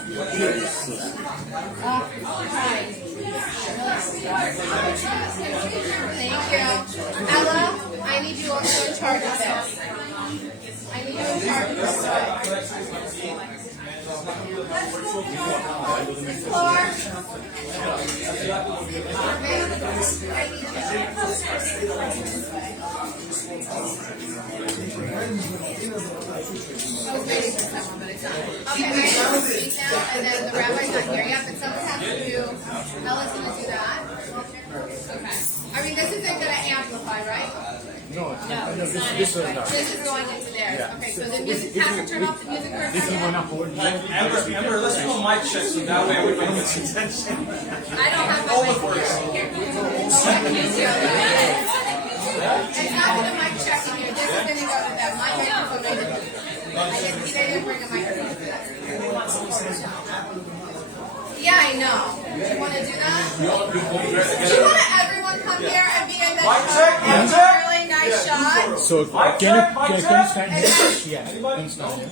Thank you. Ella, I need you also in charge of this. I need you in charge of this. Clark. Okay, I'm going to speak now, and then the rabbi's not here yet, but someone has to do, Ella's going to do that. Okay. I mean, this isn't going to amplify, right? No, this is not. This is going into theirs. Yeah. Okay, so the music, have to turn off the music for a This is second. one up over here. Amber, let's do a mic check so that way everybody gets attention. I don't have my mic here. It's not going to mic check in here. This is going to go to them. My microphone, they didn't bring a microphone for that. Yeah, I know. Do you want to do that? Do you want everyone come here and be in this really nice shot? So can you stand here? Yeah, can you stand here?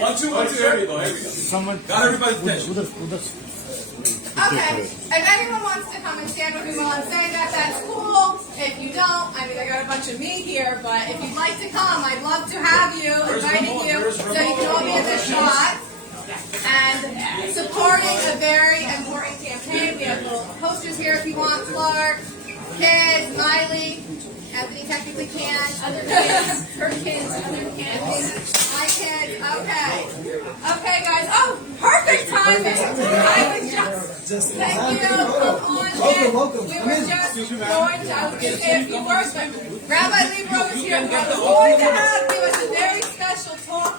One, two. Here we go. Someone Got everybody's attention. Okay. If anyone wants to come and stand with me while I'm saying that, that's cool. If you don't, I mean, I got a bunch of me here, but if you'd like to come, I'd love to have you, inviting you, so you can all be in this shot. And supporting a very important campaign. We have little posters here if you want. Clark, kids, Miley, Anthony technically can. Other kids, her kids, other kids, my kids. Okay. Okay, guys. Oh, perfect timing. I was just thank you. Come on in. Welcome. We were just going to, I was going to say a few words, but Rabbi Libro is here. We're going to have give us a very special talk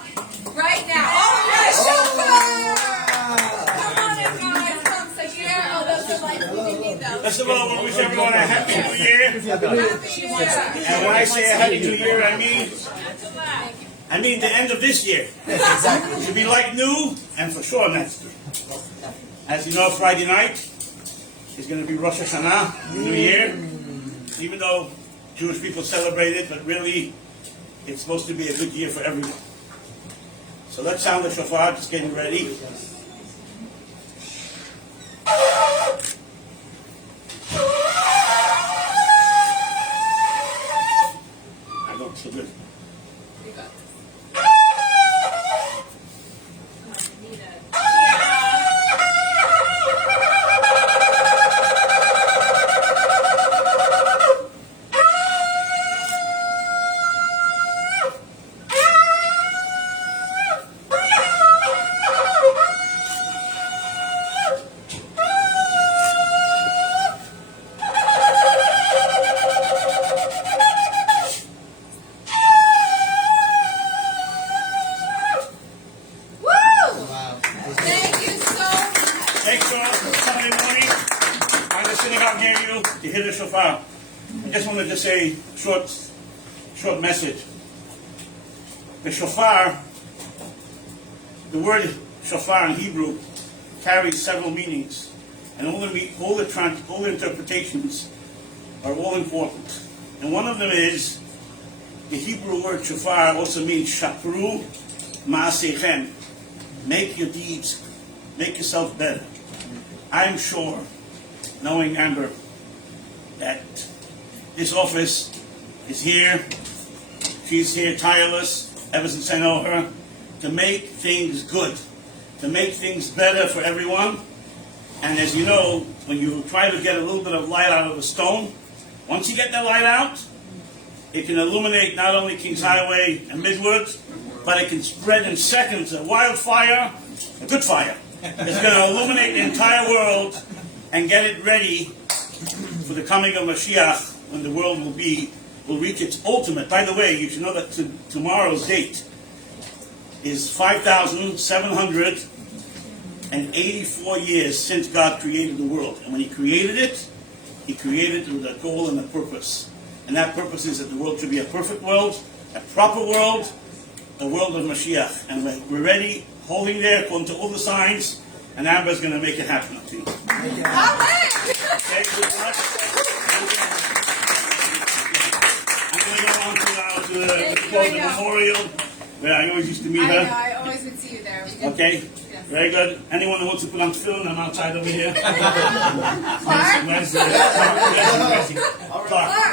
right now. Oh, yes, shofar! Come on in, guys. From Sagir. Oh, those are like, we need those. First of all, I want to wish everyone a Happy New Year. Happy New Year. And when I say a Happy New Year, I mean the end of this year. It should be like new, and for sure next year. As you know, Friday night is going to be Rosh Hashanah, New Year. Even though Jewish people celebrate it, but really, it's supposed to be a good year for everyone. So let's sound the shofar, just getting ready. I don't so good. I just wanted to say a short message. The shofar, the word shofar in Hebrew carries several meanings, and all the interpretations are all important. And one of them is the Hebrew word shofar also means shapru ma'asechem, make your deeds, make yourself better. I'm sure, knowing Amber, that this office is here. She's here tireless ever since I know her to make things good, to make things better for everyone. And as you know, when you try to get a little bit of light out of a stone, once you get that light out, it can illuminate not only Kings Highway and Midwood, but it can spread in seconds a wildfire, a good fire. It's going to illuminate the entire world and get it ready for the coming of Mashiach, when the world will reach its ultimate. By the way, you should know that tomorrow's date is 5,784 years since God created the world. And when He created it with a goal and a purpose. And that purpose is that the world should be a perfect world, a proper world, a world of Mashiach. And we're ready, holding there, according to all the signs, and Amber's going to make it happen. Okay, good luck. I'm going to go on to the memorial, where I always used to meet her. I know, I always always would see you there. We did- Okay, Yes. very good. Anyone who wants to put on film, I'm outside over here. Clark?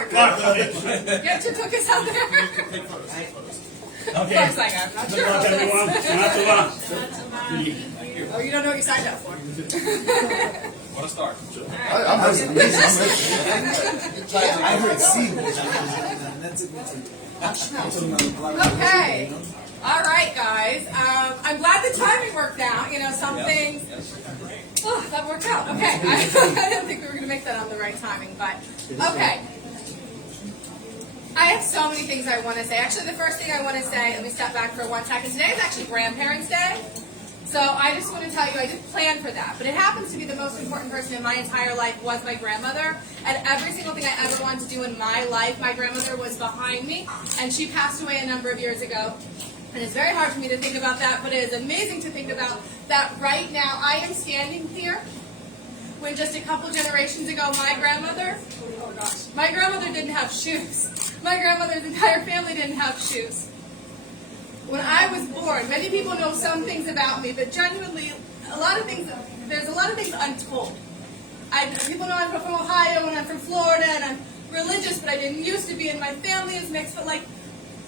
Clark, come here. Get to cook us out there. Okay. Clark's like, I'm not Good sure luck, about everyone. this. Not too long. Oh, you don't know what you signed up for. Want to start? I'm ready. I heard C. Okay. All right, guys. I'm glad the timing worked out. You know, some things. Oh, that worked out. Okay. I didn't think we were going to make that on the right timing, but okay. I have so many things I want to say. Actually, the first thing I want to say, let me step back for 1 second. Today is actually Grandparents' Day. So I just want to tell you, I didn't plan for that, but it happens to be the most important person in my entire life was my grandmother. And every single thing I ever wanted to do in my life, my grandmother was behind me. And she passed away a number of years ago. And it's very hard for me to think about that, but it is amazing to think about that right now. I am standing here when just a couple generations ago, my grandmother didn't have shoes. My grandmother's entire family didn't have shoes. When I was born, many people know some things about me, but genuinely, there's a lot of things untold. People know I'm from Ohio and I'm from Florida and I'm religious, but I didn't used to be, and my family is mixed, but like,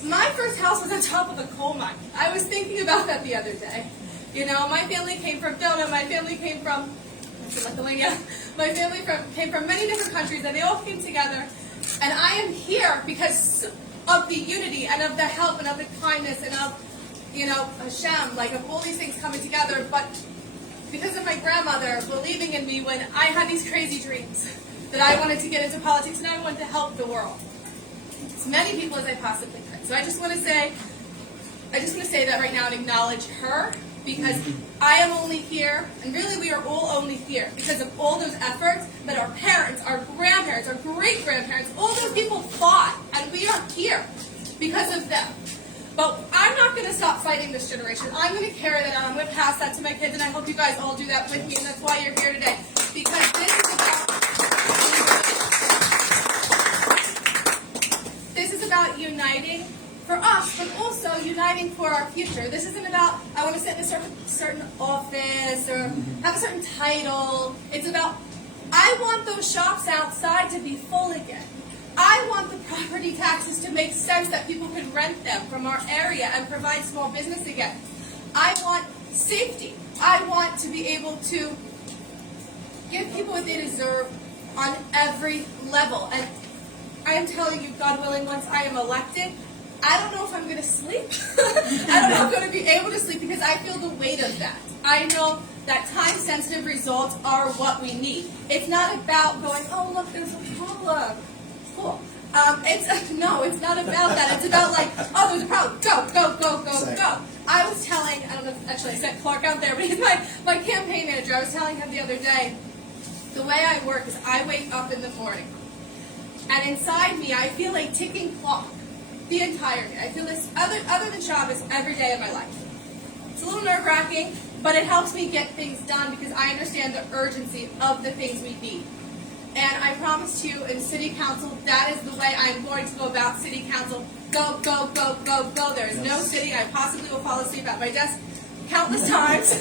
my first house was on top of a coal mine. I was thinking about that the other day. You know, my family came from Dona, my family came from Lithuania, my family came from many different countries, and they all came together, and I am here because of the unity and of the help and of the kindness and of, you know, Hashem, like of all these things coming together, but because of my grandmother believing in me when I had these crazy dreams that I wanted to get into politics and I wanted to help the world. As many people as I possibly could. So I just want to say that right now and acknowledge her, because I am only here, and really we are all only here because of all those efforts that our parents, our grandparents, our great-grandparents, all those people fought, and we are here because of them. But I'm not going to stop fighting this generation. I'm going to carry that on. I'm going to pass that to my kids, and I hope you guys all do that with me, and that's why you're here today. Because this is about uniting for us, but also uniting for our future. This isn't about, I want to sit in a certain office or have a certain title. It's about, I want those shops outside to be full again. I want the property taxes to make sense that people can rent them from our area and provide small business again. I want safety. I want to be able to give people what they deserve on every level. And I am telling you, God willing, once I am elected, I don't know if I'm going to sleep. I don't know if I'm going to be able to sleep because I feel the weight of that. I know that time-sensitive results are what we need. It's not about going, oh, look, there's a problem. Cool. It's not about that. It's about like, oh, there's a problem. Go, go, go, go, go. I was telling, I don't know if actually I said Clark out there, but he's my campaign manager. I was telling him the other day, the way I work is I wake up in the morning, and inside me I feel a ticking clock the entire day. I feel this, other than Shabbos, every day of my life. It's a little nerve-wracking, but it helps me get things done because I understand the urgency of the things we need. And I promise you, in City Council, that is the way I'm going to go about City Council. Go, go, go, go, go. There is no sitting. I possibly will fall asleep at my desk countless times,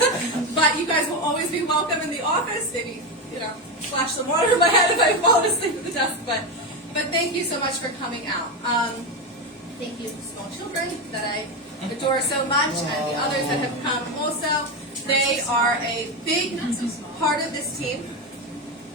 but you guys will always be welcome in the office. Maybe, splash some water in my head if I fall asleep at the desk. But thank you so much for coming out. Thank you, small children that I adore so much, and the others that have come also. They are a big part of this team.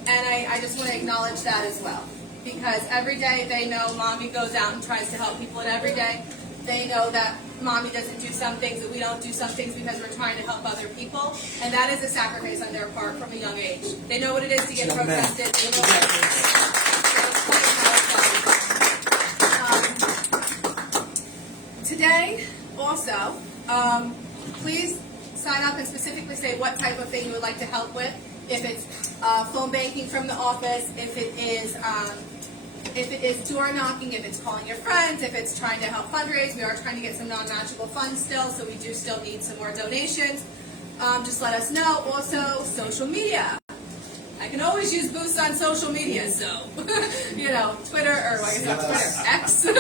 And I just want to acknowledge that as well. Because every day they know Mommy goes out and tries to help people. And every day they know that Mommy doesn't do some things, that we don't do some things because we're trying to help other people. And that is a sacrifice on their part from a young age. They know what it is to get protested. They know what it is. Today, also, please sign up and specifically say what type of thing you would like to help with. If it's phone banking from the office, if it is door knocking, if it's calling your friends, if it's trying to help fundraise. We are trying to get some non-matchable funds still, so we do still need some more donations. Just let us know. Also, social media. I can always use boosts on social media, so, you know, Twitter, or I guess not Twitter, X. You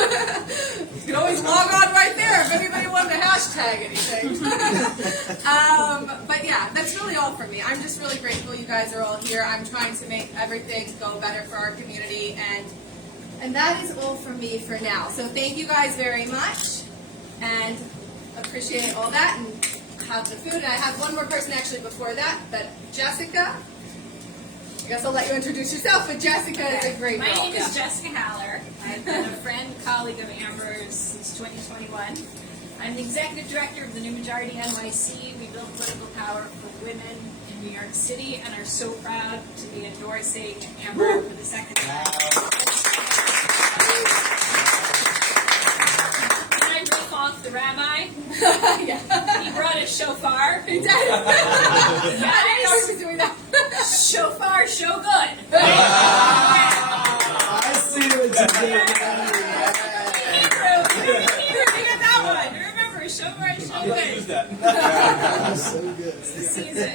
can always log on right there if anybody wanted to hashtag anything. But yeah, that's really all for me. I'm just really grateful you guys are all here. I'm trying to make everything go better for our community, and that is all from me for now. So thank you guys very much, and appreciate all that, and have the food. And I have one more person actually before that, but Jessica. I guess I'll let you introduce yourself, but Jessica is a great girl. My name is Jessica Haller. I've been a friend, colleague of Amber's since 2021. I'm the executive director of the NewMaj NYC. We build political power for women in New York City, and are so proud to be endorsing Amber for the second time. Can I rip off the rabbi? Yeah. He brought a shofar. He did. I didn't know he was doing that. Shofar, show good. I see what you did. Get that one. Remember, shofar, show good. Use that. So good. It's the season.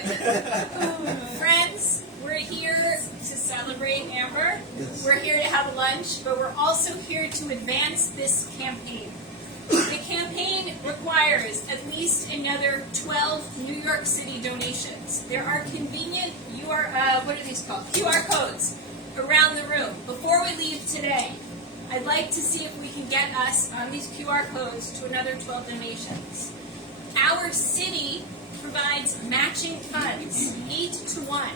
Friends, we're here to celebrate Amber. We're here to have lunch, but we're also here to advance this campaign. The campaign requires at least another 12 New York City donations. There are convenient what are these called? QR codes around the room. Before we leave today, I'd like to see if we can get us on these QR codes to another 12 donations. Our city provides matching funds, 8 to 1.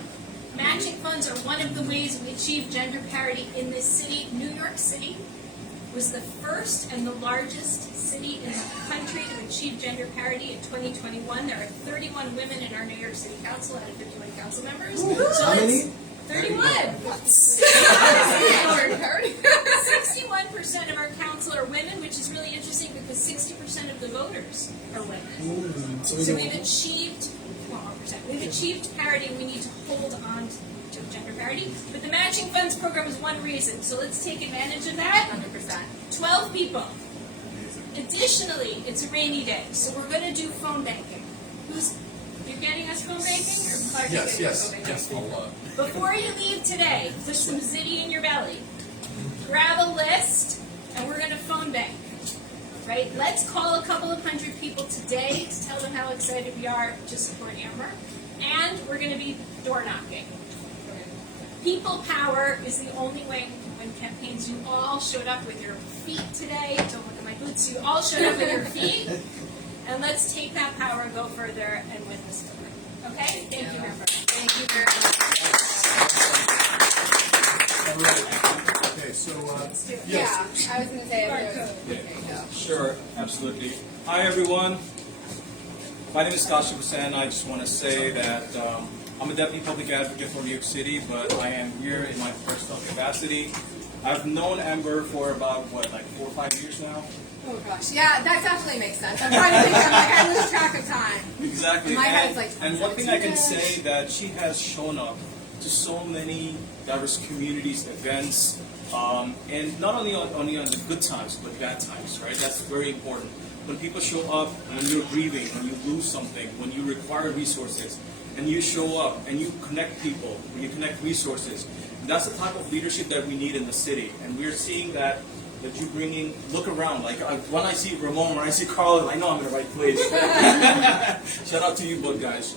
Matching funds are one of the ways we achieve gender parity in this city. New York City was the first and the largest city in the country to achieve gender parity in 2021. There are 31 women in our New York City Council out of 51 council members. So How many? 31. 61% of our council are women, which is really interesting because 60% of the voters are women. So we've achieved 1%. We've achieved parity, and we need to hold on to gender parity. But the matching funds program is one reason. So let's take advantage of that. 100%. 12 people. Additionally, it's a rainy day, so we're going to do phone banking. You're getting us phone banking, or Clark? Yes. Before you leave today, put some ziti in your belly. Grab a list, and we're going to phone bank. Right? Let's call a couple of hundred people today to tell them how excited we are to support Amber. And we're going to be door knocking. People power is the only way to win campaigns. You all showed up with your feet today. Don't look at my boots. You all showed up with your feet. And let's take that power and go further and win this war. Okay? Thank you, Amber. Thank you very much. Okay, so, Yeah, I was going to say QR it. code. There you go. Sure, absolutely. Hi, everyone. My name is Kashif Hussain. I just want to say that I'm a deputy public advocate for New York City, but I am here in my personal capacity. I've known Amber for about, 4 or 5 years now? Oh gosh, yeah, that definitely makes sense. I'm trying to think. I lose track of time. Exactly. In my head, it's like and one thing I can say that she has shown up to so many diverse communities, events, and not only on the good times, but bad times, right? That's very important. When people show up, when you're grieving, when you lose something, when you require resources, and you show up and you connect people, when you connect resources, and that's the type of leadership that we need in the city. And we're seeing that you bringing, look around, when I see Ramon, when I see Carl, I know I'm in the right place. Shout out to you both guys.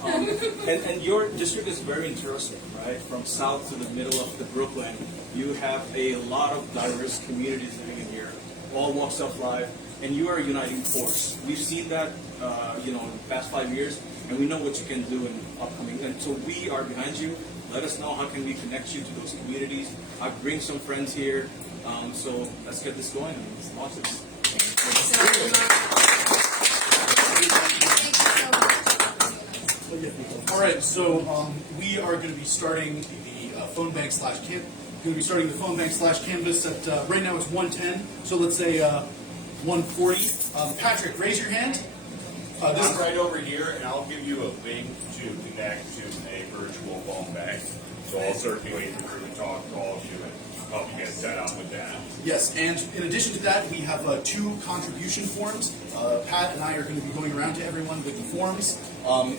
And your district is very interesting, right? From south to the middle of the Brooklyn, you have a lot of diverse communities living in here, all walks of life, and you are a uniting force. We've seen that, in the past 5 years, and we know what you can do in upcoming. And so we are behind you. Let us know how can we connect you to those communities. I bring some friends here. So let's get this going and let's launch this. all right, so we are going to be starting the phone bank / canvas at, right now it's 110, so let's say 140. Patrick, raise your hand. This I'm right over here, and I'll give you a link to connect to a virtual phone bank. So I'll circulate through and talk to all of you and help you get set up with that. Yes, and in addition to that, we have 2 contribution forms. Pat and I are going to be going around to everyone with the forms.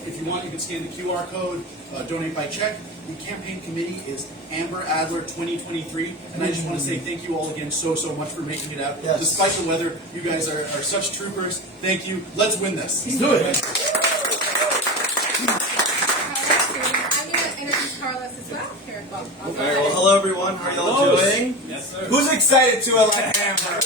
If you want, you can scan the QR code, donate by check. The campaign committee is AmberAdlerNYC, and I just want to say thank you all again so much for making it out. Yes. Despite the weather, you guys are such troopers. Thank you. Let's win this. Let's do it. I'm going to introduce Carlos as well. Here, Bob. All right, well, hello everyone. How are y'all doing? Yes, sir. Who's excited to elect Amber?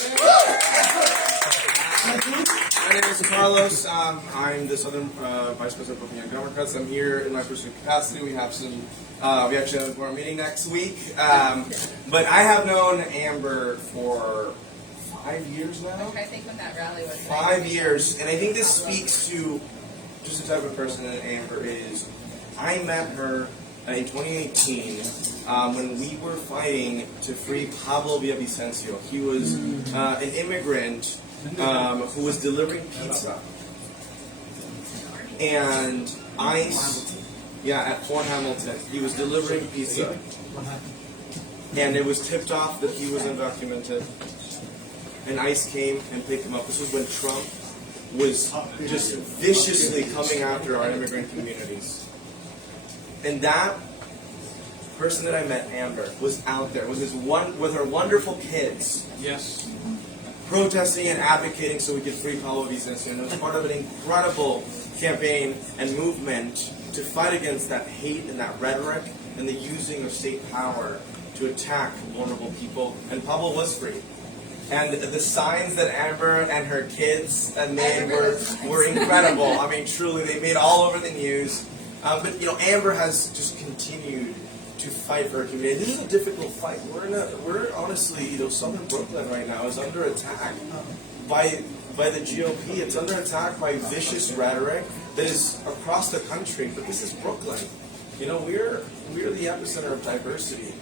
My name is Carlos. I'm the Southern Vice President of Young Democrats. I'm here in my personal capacity. We have some. We actually have a board meeting next week. But I have known Amber for 5 years now. I think when that rally was 5 years, and I think this speaks to just the type of person that Amber is. I met her in 2018 when we were fighting to free Pablo Villavicencio. He was an immigrant who was delivering pizza and ice. Yeah, at Fort Hamilton, he was delivering pizza, and it was tipped off that he was undocumented. And ICE came and picked him up. This was when Trump was just viciously coming after our immigrant communities. And that person that I met, Amber, was out there with her wonderful kids. Yes. Protesting and advocating so we could free Pablo Villavicencio. And it was part of an incredible campaign and movement to fight against that hate and that rhetoric and the using of state power to attack vulnerable people. And Pablo was free. And the signs that Amber and her kids made were incredible. I mean, truly, they made all over the news. But you know, Amber has just continued to fight for her community. This is a difficult fight. We're honestly, you know, Southern Brooklyn right now is under attack by the GOP. It's under attack by vicious rhetoric that is across the country. But this is Brooklyn. You know, we're the epicenter of diversity,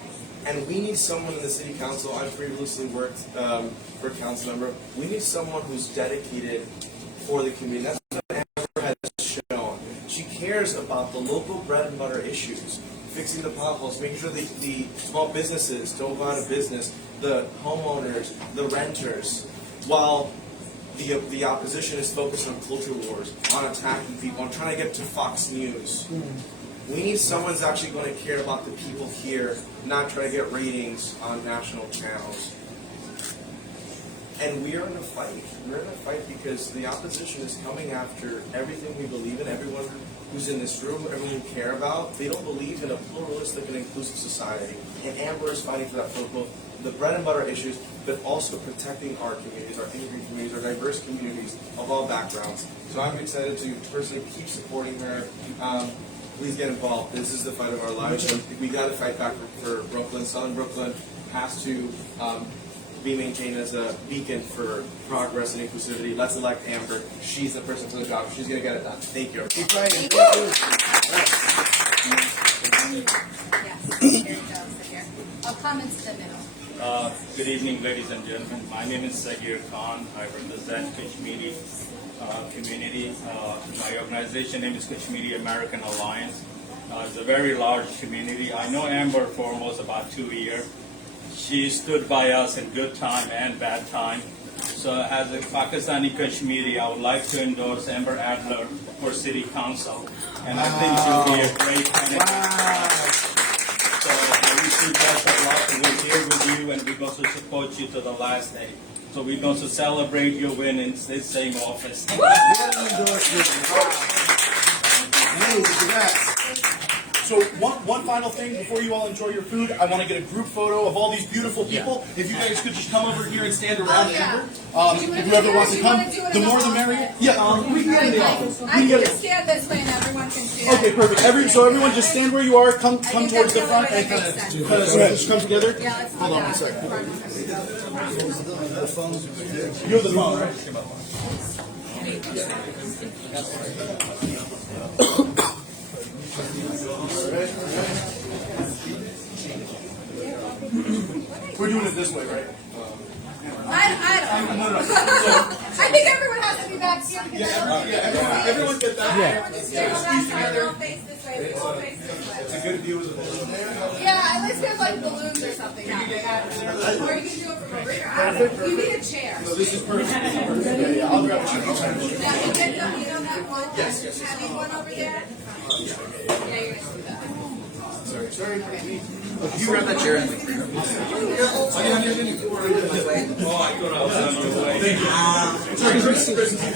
and we need someone in the city council. I've previously worked for a council member. We need someone who's dedicated for the community. That's what Amber has shown. She cares about the local bread and butter issues, fixing the potholes, making sure the small businesses don't go out of business, the homeowners, the renters, while the opposition is focused on culture wars, on attacking people, on trying to get to Fox News. We need someone who's actually going to care about the people here, not try to get ratings on national channels. And we are in a fight. We're in a fight because the opposition is coming after everything we believe in, everyone who's in this room, everyone we care about. They don't believe in a pluralistic and inclusive society. And Amber is fighting for that, for both the bread and butter issues, but also protecting our communities, our immigrant communities, our diverse communities of all backgrounds. So I'm excited to personally keep supporting her. Please get involved. This is the fight of our lives. We got to fight back for Brooklyn. Southern Brooklyn has to be maintained as a beacon for progress and inclusivity. Let's elect Amber. She's the person for the job. She's going to get it done. Thank you. Keep fighting. Yes. Here you go. Sit here. I'll come into the middle. Good evening, ladies and gentlemen. My name is Sagir Khan. I represent Kashmiri community. My organization name is Kashmiri American Alliance. It's a very large community. I know Amber for almost about 2 years. She stood by us in good time and bad time. So as a Pakistani Kashmiri, I would like to endorse Amber Adler for City Council. And I think she'll be a great candidate. So I wish you best of luck, and we're here with you, and we're going to support you to the last day. So we're going to celebrate your win in this same office. So one final thing before you all enjoy your food, I want to get a group photo of all these beautiful people. If you guys could just come over here and stand around Amber. If whoever wants to come, the more the merrier. Yeah, we can get in the office. I can just stand this way and everyone can see it. Okay, perfect. So everyone just stand where you are, come towards the front, and kind of just come together. Yeah, let's Hold on do one that. second. The You have the phone, right? We're doing it this way, right? I don't know. I think everyone has to be back here. Everyone get that. Everyone just stand on that side. We all face this way. We all face this way. It's a good view of the at least there's like balloons or something happening. Or you can do it from over here. You need a chair. No, this is perfect. Yeah, I'll grab a chair. Now, you get the, you know that one, heavy one over there? Yeah, you're gonna do that. Sorry. You grab that chair and like.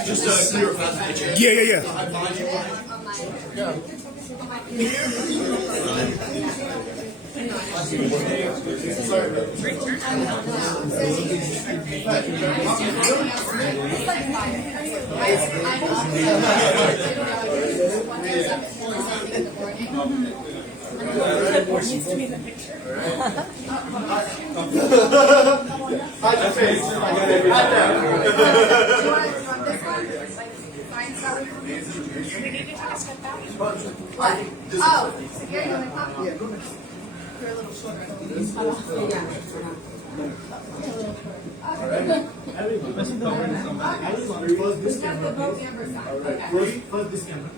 Just clear up the chair. Yeah. Needs to be in the picture. Hide your face. Hide down. We need to take a step back. What? Oh, you're gonna come? Yeah, go ahead. You're a little shorter. Close this camera. Okay. Close this camera.